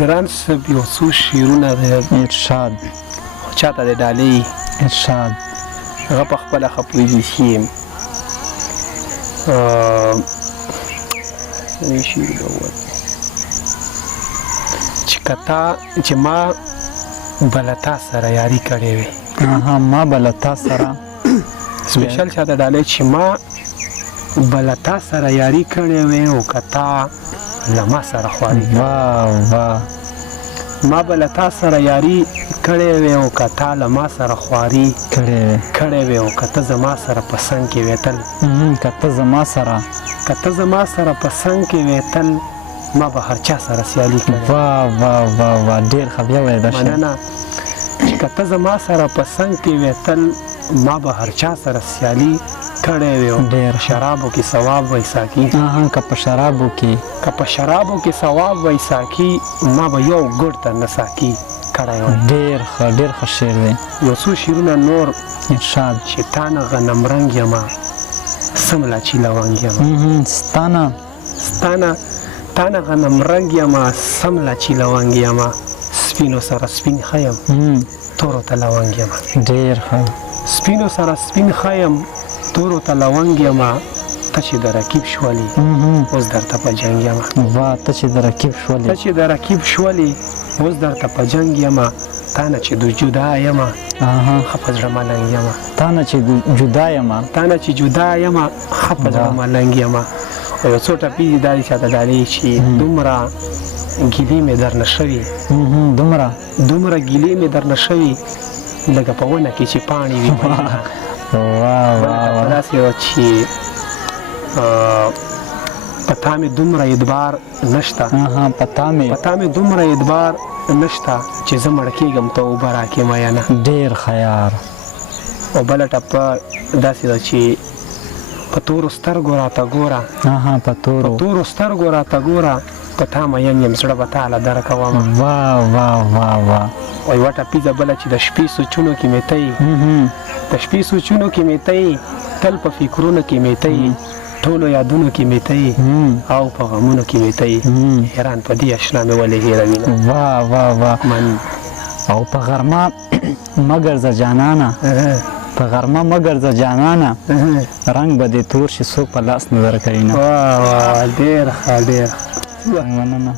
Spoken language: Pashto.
ګران صاحب یو څو شعرونه د ارشاد چاته د ډالۍ ارشاد هغه په خپله ښه پوهېږي چې شعر ډول چې ما به له تا سره یاري کړې وې ما به له تا سره سپیشل چاته ډالۍ چې ما به له تا سره یاري کړې وې او که تا له ما سره خواري ما به له تا سره یاري کړې وې او که تا له ما سره خواري کړې وې او که ته زما سره په څنګ کې وې تل که ته زما سره په څنګ کې وې تل ما به هر چا سره سیالي کړې ډېر ښه بیا وایه دا مننه چې که ته زما سره په څنګ کې وې تل ما به هر چا سره سیالي کړی وې ډېر شرابو کې ثواب وای ساقي که په شرابو کې ثواب وای ساقي ما به یو ګوټ ته نه ساقي کړی وای ډېر ښه شعر دی یو څو شعرونه نور ارشاد چې تا نه غنمرنګ یمه سمله چې لونګ یمه تا نه غنمرنګ یمه سمله چې لونګ یمه سپینو سره سپین ښه یم تورو ته لونګ یمه ډېر ښه سپینو سره سپین ښه یم تورو ته لونګ یمه ته چې د رقیب شولې اوس درته په جنګ یمه ته چې د رقیب شولې اوس درته په جنګ یمه تا نه چې جدا یمه ښه په زړه ملنګ یمه تا نه چې جدا یمه ښه په زړه ملنګ یمه او یو څو ټپې دي دا دي چاته ډالۍ چې دومره ګیلې مې درنه شوي دومره ګیلې مې درنه شوي لکه په ونه کې چې پاڼې وي داسې وه چې په تا مې دومره اعتبار نشته چې زه مړه کېږم ته اوبه راکې میینه ډېر ښه یار او بله ټپه داسې ده چې په تورو سترګو راته ګوره په تا مین یم زړه به تا له درکومه او یوه ټپیزه بله چې د شپې سوچونو کې مې ته تل په فکرونو کې مې ته ټولو یادونو کې مې ته او په غمونو کې مې ته حیران په دې اشنا مې ولې هېروینه او په غرمه مګر ز جانانه رنګ به دې تور شي څوک په لاس نه درکوینه ډېر ښه مننه